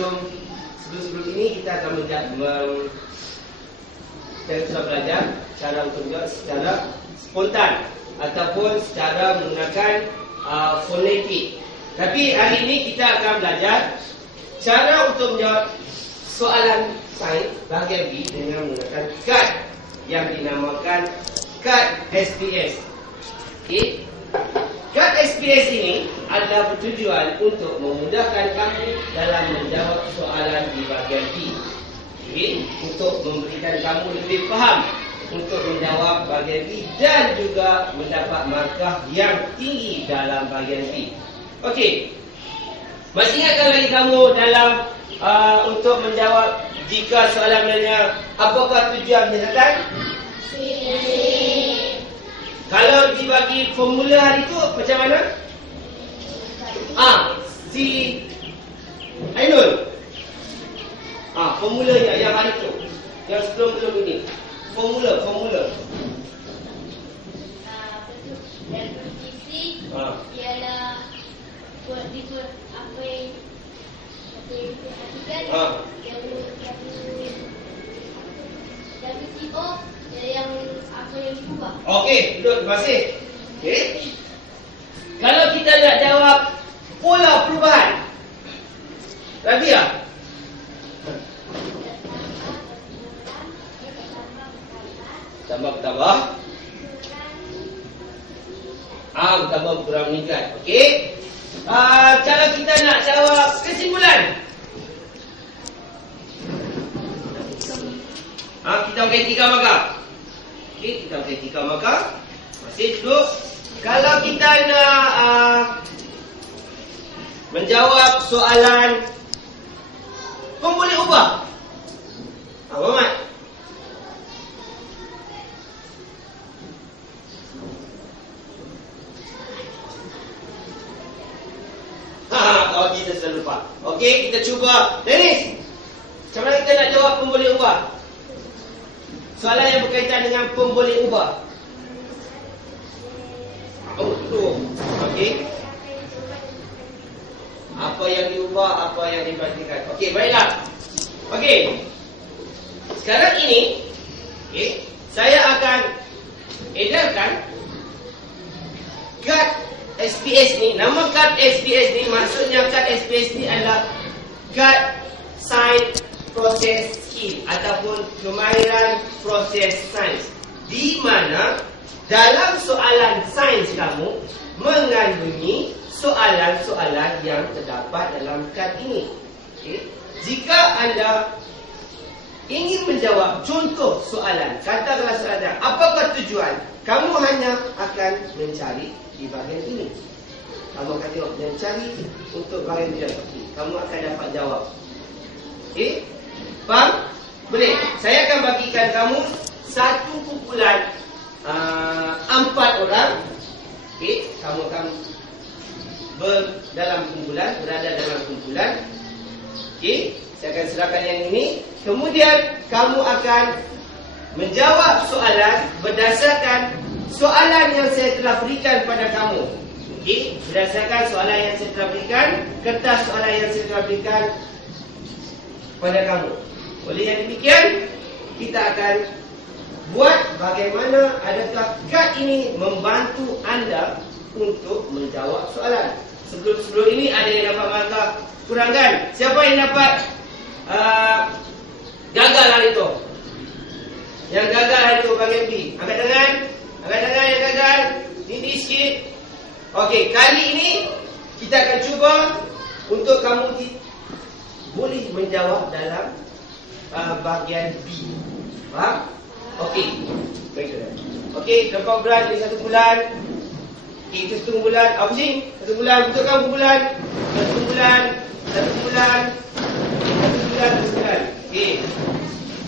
sebelum ini kita akan kita sudah belajar cara untuk menjawab secara spontan ataupun secara menggunakan fonetik. Tapi hari ini kita akan belajar cara untuk menjawab soalan sains bahagian B dengan menggunakan kad yang dinamakan kad SPS. Okey. Kad SPS ini adalah bertujuan untuk memudahkan kamu dalam menjawab soalan di bahagian B. Okay, untuk memberikan kamu lebih faham untuk menjawab bahagian B dan juga mendapat markah yang tinggi dalam bahagian B. Okey. Masih ingatkah lagi kamu dalam untuk menjawab jika soalan menanya apakah tujuan penyertaan? Kalau dibagi formula hari itu macam mana? Si Ainul. Formulanya yang hari itu, yang sebelum ini. Formula. Dan posisi ialah apa yang diperhatikan. Yang WTO yang apa yang diubah. Okey, terima kasih. Okey. Kalau kita nak jawab pola perubahan, Rabia. Tambah. Bertambah berkurang meningkat. Okey. Cara kita nak jawab kesimpulan. Kita pakai 3 markah. Okey, kita pakai 3 markah. Masih duduk. Kalau kita nak menjawab soalan kau boleh ubah. Muhammad. Kita sudah lupa. Okey, kita cuba. Dennis, macam mana kita nak jawab pemboleh ubah? Soalan yang berkaitan dengan pemboleh ubah. Okey. Apa yang diubah, apa yang diperhatikan. Okey, baiklah. Okey. Sekarang ini, saya akan edarkan kad SPS ni. Nama kad SPS ni, maksudnya kad SPS ni adalah kad Science Process Skill ataupun kemahiran proses sains, di mana dalam soalan sains kamu mengandungi soalan-soalan yang terdapat dalam kad ini. Jika anda ingin menjawab contoh soalan, katakanlah soalan apakah tujuan, kamu hanya akan mencari di bahagian ini. Kamu akan tengok dan cari untuk bahagian ini. Kamu akan dapat jawab. Okey? Faham? Boleh? Saya akan bagikan kamu satu kumpulan 4 orang. Okey? Kamu akan berada dalam kumpulan. Okey? Saya akan serahkan yang ini. Kemudian kamu akan menjawab soalan berdasarkan soalan yang saya telah berikan pada kamu. Okey, berdasarkan soalan yang saya telah berikan, kertas soalan yang saya telah berikan pada kamu. Oleh yang demikian, kita akan buat bagaimana adakah kad ini membantu anda untuk menjawab soalan. Sebelum ini ada yang dapat markah kurangan. Siapa yang dapat gagal hari itu? Yang gagal hari itu bagian B. Angkat tangan. Angkat tangan yang gagal. Tinggi sikit. Okey, kali ini kita akan cuba untuk kamu boleh menjawab dalam bahagian B. Faham? Okey. Baiklah. Okey, berapa bulan? Ini 1 bulan. Itu 1 bulan. Apa sih? 1 bulan. Betul kan bulan? 1 bulan. 1 bulan. 1 bulan. 1 bulan. Okey.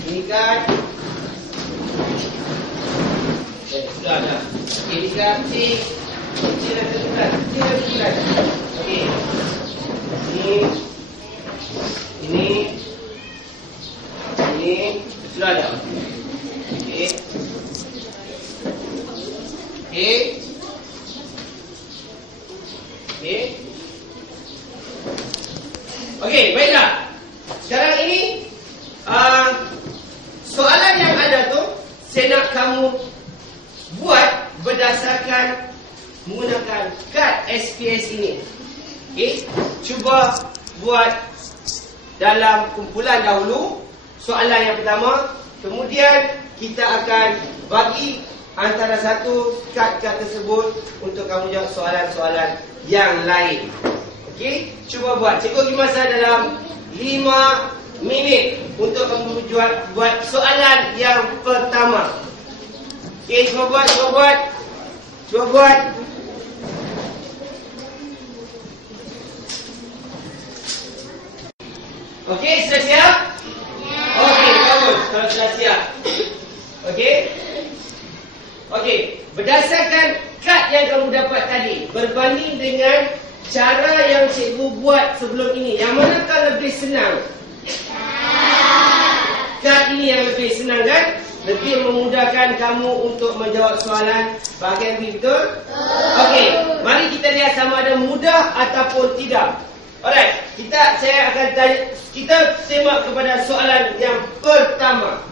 Ini kan. Sudah dah. Okey, ini kan C. C dah 1 bulan. C dah 1 bulan. Okey. Ini. Sudah dah. Okey. Okey. Okey, baiklah. Sekarang ini soalan yang ada tu saya nak kamu buat berdasarkan menggunakan kad SPS ini. Okey, cuba buat dalam kumpulan dahulu soalan yang pertama, kemudian kita akan bagi antara satu kad-kad tersebut untuk kamu jawab soalan-soalan yang lain. Okey, cuba buat. Cikgu bagi masa dalam 5 minit untuk kamu buat soalan yang pertama. Okey, cuba buat. Okey, sudah siap? Okey, bagus. Kalau sudah siap. Okey, berdasarkan kad yang kamu dapat tadi, berbanding dengan cara yang cikgu buat sebelum ini, yang manakah lebih senang? Kad ini yang lebih senang kan? Lebih memudahkan kamu untuk menjawab soalan bahagian B, betul? Okey, mari kita lihat sama ada mudah ataupun tidak. Alright, saya akan tanya, kita semak kepada soalan yang pertama.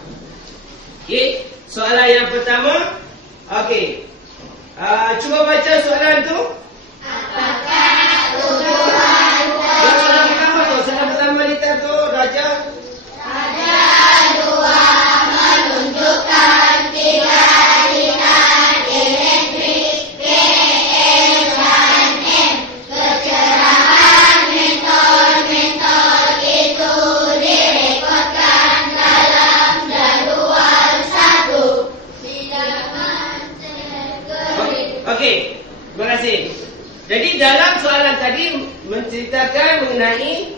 Okey, soalan yang pertama. Okey, cuba baca soalan tu. Apakah tujuan soalan pertama lihat tu, Raja? Ada dua menunjukkan tiga aliran elektrik PL dan M. Kecerahan mentor itu direkodkan dalam jadual 1. Okey, terima kasih. Jadi dalam soalan tadi menceritakan mengenai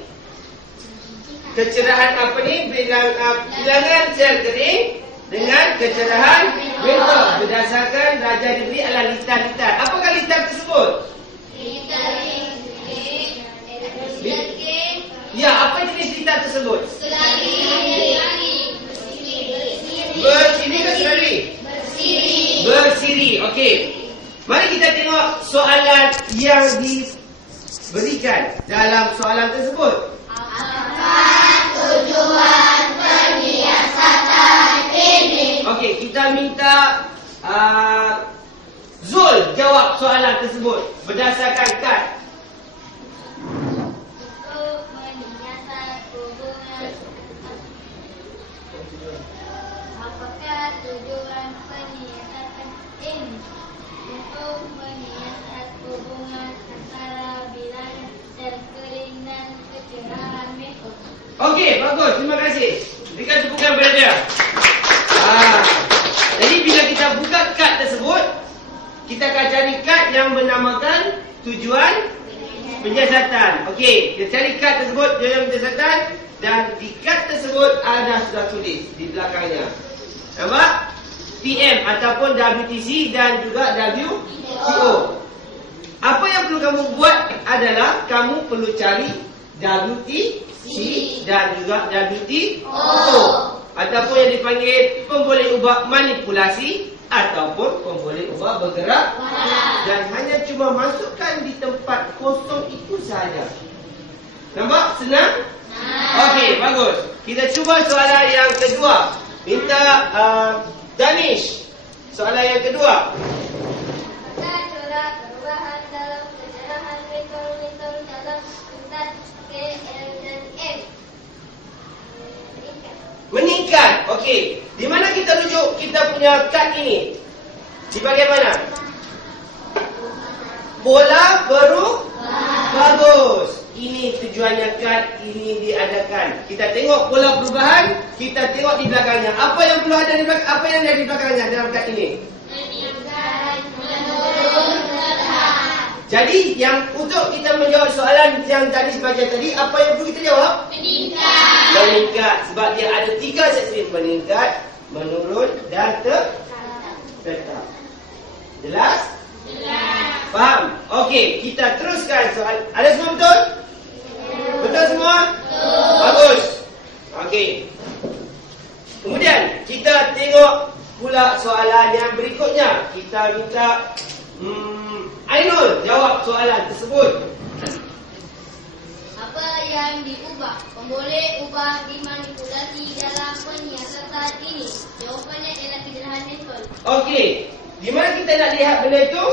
kecerahan apa ni? Bilangan sel kering dengan kecerahan mentor berdasarkan Raja diberi adalah litar-litar. Apakah litar tersebut? Ya, apa jenis litar tersebut? Bersiri ke selari? Bersiri. Okey. Mari kita tengok soalan yang diberikan dalam soalan tersebut. Apakah tujuan penyiasatan ini? Okey, kita minta Zul jawab soalan tersebut berdasarkan kad. Untuk menyiasat hubungan. Apakah tujuan penyiasatan ini? Untuk menyiasat hubungan antara bilangan sel kering dan kecerahan mentor. Okey, bagus. Terima kasih. Berikan tepukan kepada dia. Jadi bila kita buka kad tersebut, kita akan cari kad yang bernamakan tujuan penyiasatan. Okey, kita cari kad tersebut, tujuan penyiasatan, dan di kad tersebut ada sudah tulis di belakangnya. Nampak? PM ataupun WTC dan juga WTO. Apa yang perlu kamu buat adalah kamu perlu cari WTC dan juga WTO, ataupun yang dipanggil pemboleh ubah manipulasi ataupun pemboleh ubah bergerak, dan hanya cuba masukkan di tempat kosong itu saja. Nampak? Senang? Okey, bagus. Kita cuba soalan yang kedua. Minta Danish, soalan yang kedua. Apakah corak perubahan dalam kecerahan mentor dalam urutan KL dan M? Meningkat. Okey. Di mana kita rujuk kita punya kad ini? Di bahagian mana? Pola bagus. Ini tujuannya kad ini diadakan. Kita tengok pola perubahan, kita tengok di belakangnya. Apa yang perlu ada di belakang? Apa yang ada di belakangnya dalam kad ini? Jadi yang untuk kita menjawab soalan yang tadi sebaca tadi, apa yang perlu kita jawab? Meningkat. Sebab dia ada 3 seksi: meningkat, menurun dan tetap. Jelas? Faham? Okey, kita teruskan soal. Ada semua betul? Betul semua? Bagus. Okey. Kemudian kita tengok pula soalan yang berikutnya. Kita minta Ainul jawab soalan tersebut. Apa yang diubah. Boleh ubah dimanipulasi dalam penyiasatan ini. Jawapannya ialah kejerahan mental. Okey. Di mana kita nak lihat benda itu?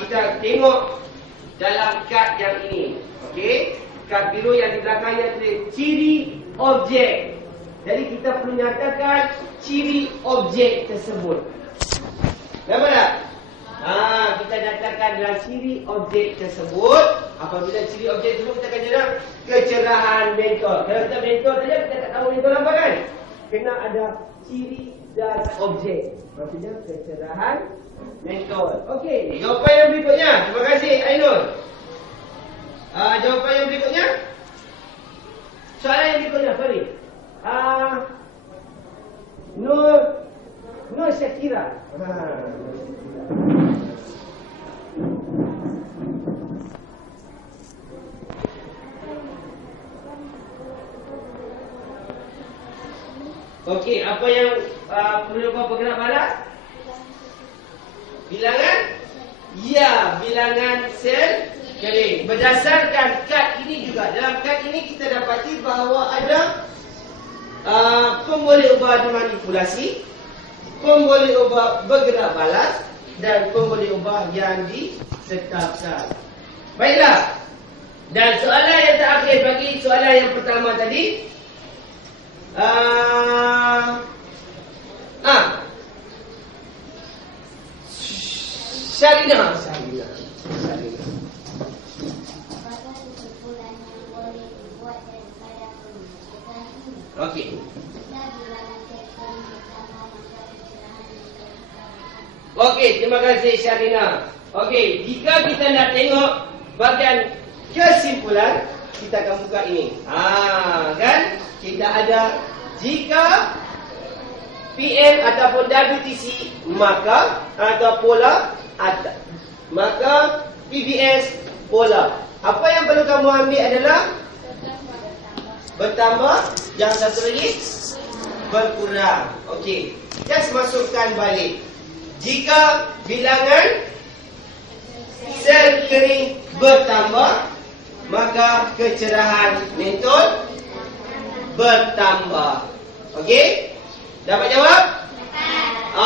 Kita tengok dalam kad yang ini. Okey. Kad biru yang di belakangnya tulis ciri objek. Jadi kita perlu nyatakan ciri objek tersebut. Nampak tak? Kita nyatakan dalam ciri objek tersebut. Apabila ciri objek tersebut kita akan nyatakan kecerahan mental. Kalau kita mental saja kita tak tahu mental apa kan? Kena ada ciri dan objek. Maksudnya kecerahan mental. Okey, jawapan yang berikutnya. Terima kasih Ainul. Jawapan yang berikutnya. Soalan yang berikutnya, sorry. Nur Syakira. Okey, apa yang perlu kau bergerak balas? Bilangan? Ya, bilangan sel kering. Berdasarkan kad ini juga. Dalam kad ini kita dapati bahawa ada pemboleh ubah dimanipulasi, pemboleh ubah bergerak balas dan pemboleh ubah yang ditetapkan. Baiklah. Dan soalan yang terakhir bagi soalan yang pertama tadi. Syarina. Okey. Okey, terima kasih Syarina. Okey, jika kita nak tengok bahagian kesimpulan, kita akan buka ini. Kan? Kita ada jika PM ataupun WTC maka atau pola maka PBS pola. Apa yang perlu kamu ambil adalah bertambah, yang satu lagi berkurang. Okey, just masukkan balik. Jika bilangan sel kering bertambah, maka kecerahan mental bertambah. Okey? Dapat jawab?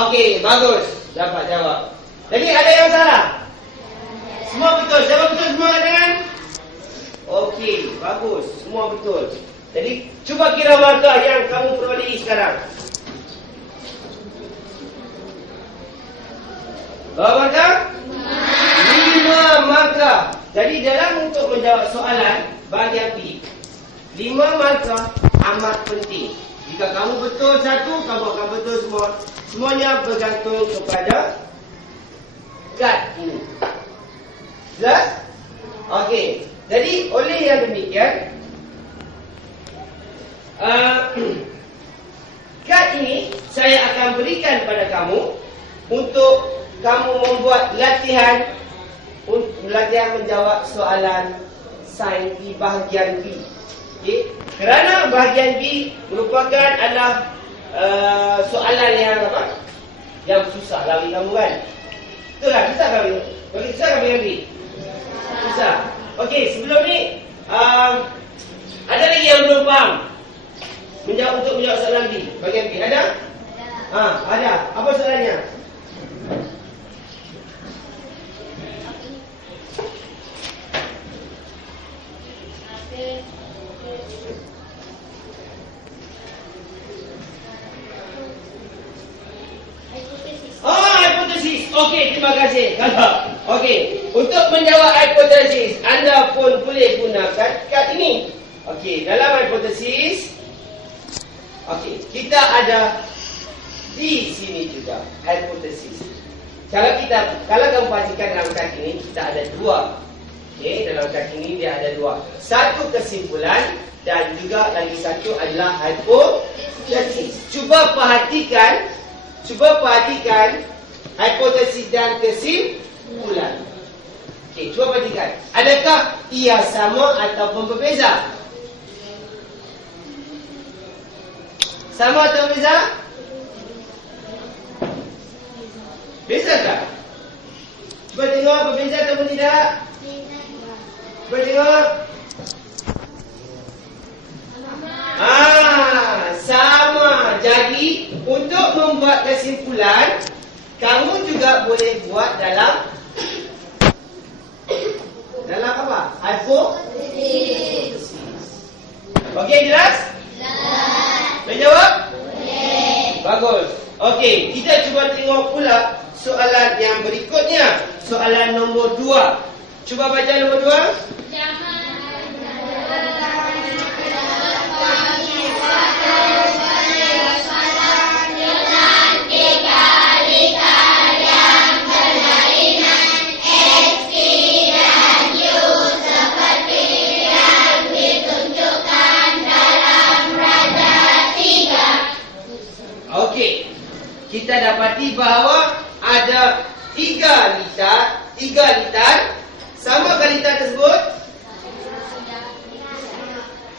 Okey, bagus. Dapat jawab. Jadi ada yang salah? Semua betul. Jawab betul semua kan? Okey, bagus. Semua betul. Jadi cuba kira markah yang kamu perolehi sekarang. Berapa markah? 5 markah. Jadi dalam untuk menjawab soalan bahagian B, 5 markah amat penting. Jika kamu betul satu, kamu akan betul semua. Semuanya bergantung kepada kad ini. Jelas? Okey. Jadi oleh yang demikian, kad ini saya akan berikan pada kamu untuk kamu membuat latihan menjawab soalan sains di bahagian B. Okay? Kerana bahagian B merupakan adalah soalan yang apa? Yang susah lah bagi kamu kan? Betul lah, susah kan bagi? Bagi susah kan bahagian B? Susah. Okey, sebelum ni ada lagi yang belum faham untuk menjawab soalan B bahagian B? Ada? Ada. Apa soalannya? Hipotesis. Okey, terima kasih. Okey, untuk menjawab hipotesis, anda pun boleh gunakan kad ini. Okey, dalam hipotesis, okey, kita ada di sini juga hipotesis. Kalau kamu perhatikan dalam kad ini, kita ada 2. Okey, dalam kad ini dia ada 2. Satu kesimpulan dan juga lagi satu adalah hipotesis. Cuba perhatikan hipotesis dan kesimpulan. Okey, cuba perhatikan. Adakah ia sama ataupun berbeza? Sama atau berbeza? Beza tak? Cuba tengok berbeza ataupun tidak? Cuba tengok. juga boleh buat dalam apa? Hipotesis. Okey, jelas? Boleh jawab? Bagus. Okey, kita cuba tengok pula soalan yang berikutnya. Soalan nombor 2. Cuba baca nombor 2. Okey. Kita dapati bahawa ada 3 litar. Samakah litar tersebut?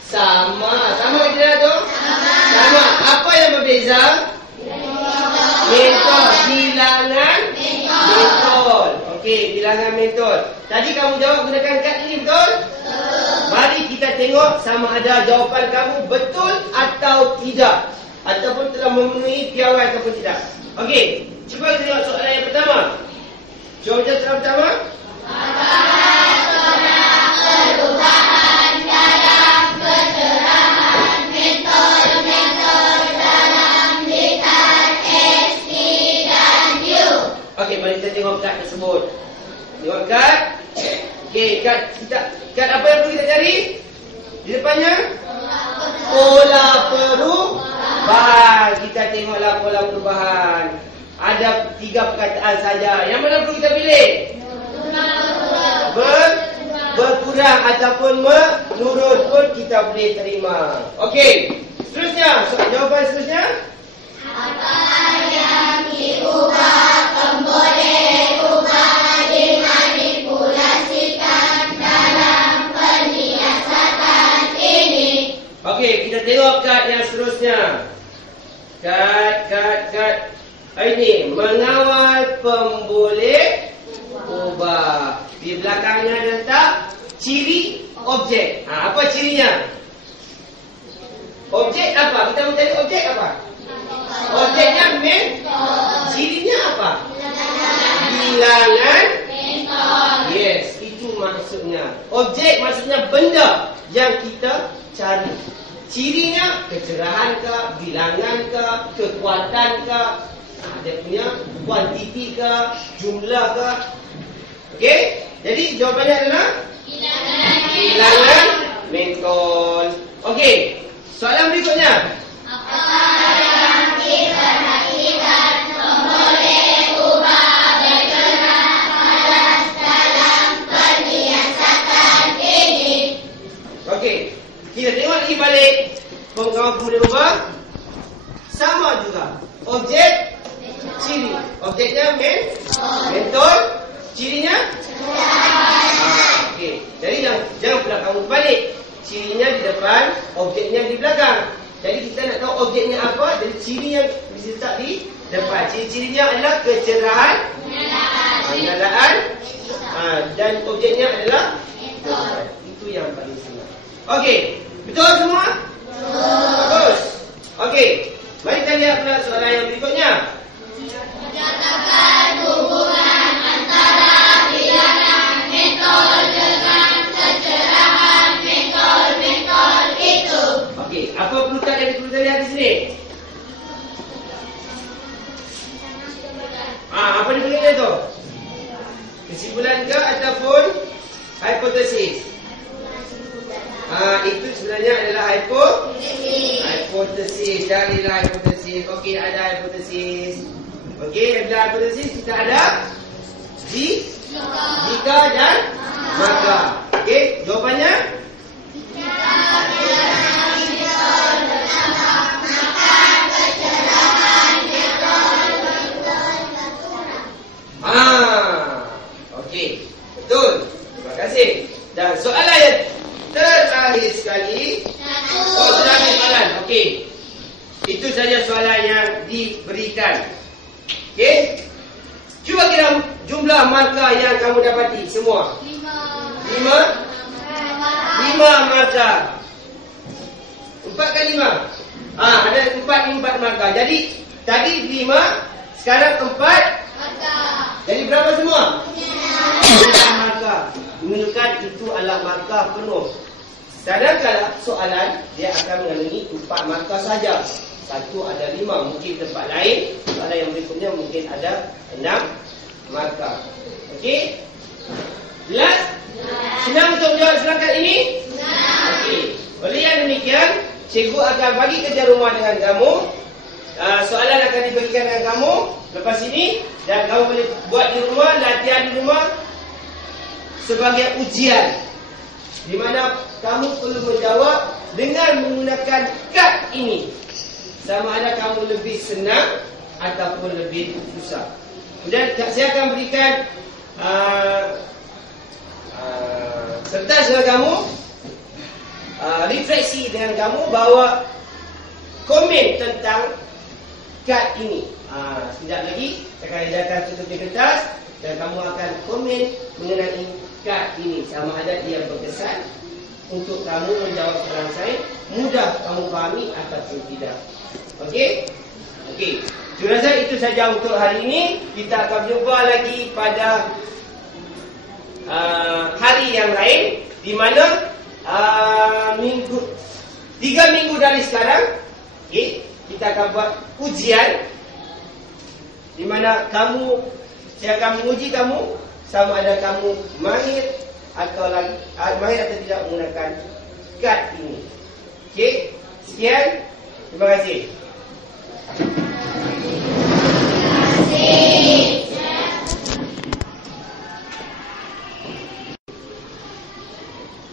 Sama tidak tu? Sama. Apa yang berbeza? Mentol. Bilangan mentol. Okey, bilangan mentol. Tadi kamu jawab gunakan kad ini, betul? Mari kita tengok sama ada jawapan kamu betul atau tidak, ataupun telah memenuhi piawai ataupun tidak. Okey, cuba kita tengok soalan yang pertama. Cuba baca soalan pertama. Apakah seorang perubahan dalam kecerahan mentol dalam litar X, T dan U? Okey, mari kita tengok kad tersebut. Tengok kad. Okey, kad apa yang perlu kita cari? Di depannya? Pola perubahan. Kita tengoklah pola perubahan. Ada 3 perkataan saja. Yang mana perlu kita pilih? Berkurang ataupun menurun pun kita boleh terima. Okey. Seterusnya, jawapan seterusnya. Apa yang diubah boleh ubah dimanipulasikan dalam penyiasatan ini. Okey, kita tengok kad yang seterusnya. Kad. Ini mengawal pemboleh ubah. Di belakangnya ada letak ciri objek. Apa cirinya? Objek apa? Kita mencari objek apa? Objeknya mentol. Cirinya apa? Bilangan mentol. Yes, itu maksudnya. Objek maksudnya benda yang kita cari. Cirinya kecerahan ke, bilangan ke, kekuatan ke, dia punya kuantiti ke, jumlah ke. Okey? Jadi jawapannya adalah bilangan mentol. Okey. Soalan berikutnya. Apa yang diperhatikan boleh ubah bergerak paras dalam penyiasatan ini? Okey. Kita tengok lagi balik. Pengawal boleh ubah. Sama juga. Objek, ciri. Objeknya mentol. Cirinya? Okey. Jadi jangan pula kamu balik. Cirinya di depan, objeknya di belakang. Jadi kita nak tahu objeknya apa, jadi ciri yang diletak di depan. Ciri-cirinya adalah kecerahan, penyalaan, dan objeknya adalah mentol. Itu yang paling senang. Okey. Betul semua? Bagus. Okey. Mari kita lihat pula soalan yang berikutnya. Nyatakan hubungan antara bilangan mentol dengan kecerahan mentol itu. Okey, apa perlukan yang perlu kita lihat di sini? Apa dia boleh lihat tu? Kesimpulan ke ataupun hipotesis? Itu sebenarnya adalah hipotesis. Carilah hipotesis. Okey, ada hipotesis. Okey, ada hipotesis. Kita ada jika dan maka. Okey, jawapannya? Okey, betul. Terima kasih. Dan soalan yang terakhir sekali. Terakhir soalan. Okey. Itu saja soalan yang diberikan. Okey. Cuba kira jumlah markah yang kamu dapati semua. 5 markah. 4 kali 5. Ada 4 markah. Jadi tadi 5, sekarang 4 markah. Jadi berapa semua? 9 markah. Menunjukkan itu adalah markah penuh. Sedangkan soalan dia akan mengandungi 4 markah saja. Satu ada 5, mungkin tempat lain. Soalan yang berikutnya mungkin ada 6 markah. Okey? Jelas? Senang untuk menjawab serangkaian ini? Okey. Oleh yang demikian, cikgu akan bagi kerja rumah dengan kamu. Soalan akan diberikan dengan kamu lepas ini, dan kamu boleh buat di rumah, latihan di rumah sebagai ujian, di mana kamu perlu menjawab dengan menggunakan kad ini. Sama ada kamu lebih senang ataupun lebih susah. Kemudian saya akan berikan kertas dengan kamu, refleksi dengan kamu bahawa komen tentang kad ini. Sekejap lagi saya akan edarkan tutup kertas dan kamu akan komen mengenai kad ini, sama ada dia berkesan untuk kamu menjawab soalan saya, mudah kamu fahami ataupun tidak. Okey? Okey. Saya rasa itu saja untuk hari ini. Kita akan berjumpa lagi pada hari yang lain, di mana 3 minggu dari sekarang, okey, kita akan buat ujian di mana saya akan menguji kamu sama ada kamu mahir atau tidak menggunakan kad ini. Okey, sekian. Terima kasih.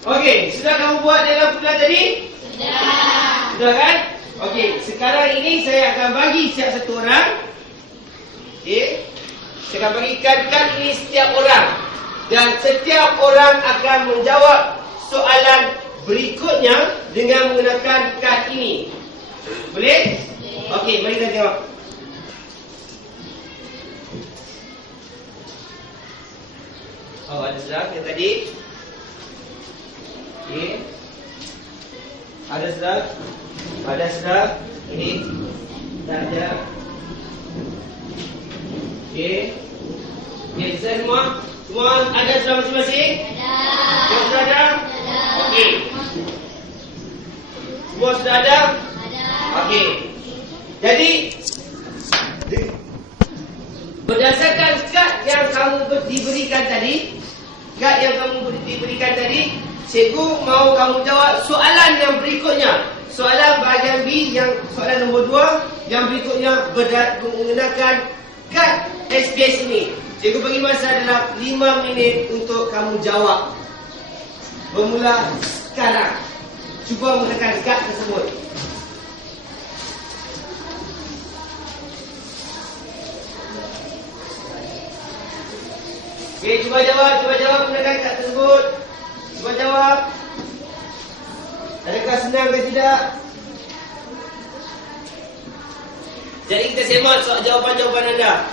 Okey, sudah kamu buat dalam kuliah tadi? Sudah kan? Okey, sekarang ini saya akan bagi setiap satu orang. Okey, saya akan bagikan kad ini setiap orang, dan setiap orang akan menjawab soalan berikutnya dengan menggunakan kad ini. Boleh? Okey, mari kita tengok. Oh, ada sudah yang tadi. Okey. Ada sudah. Ini tak ada. Okey. Okey, semua ada sudah masing-masing? Ada. Sudah ada? Okey. Semua sudah ada? Okey. Jadi berdasarkan kad yang kamu diberikan tadi, cikgu mau kamu jawab soalan yang berikutnya. Soalan bahagian B, yang soalan nombor 2, yang berikutnya menggunakan kad SPS ini. Cikgu bagi masa dalam 5 minit untuk kamu jawab. Bermula sekarang. Cuba menggunakan kad tersebut. Okey, cuba jawab menggunakan kad tersebut. Cuba jawab. Adakah senang ke tidak? Jadi kita semak jawapan-jawapan anda.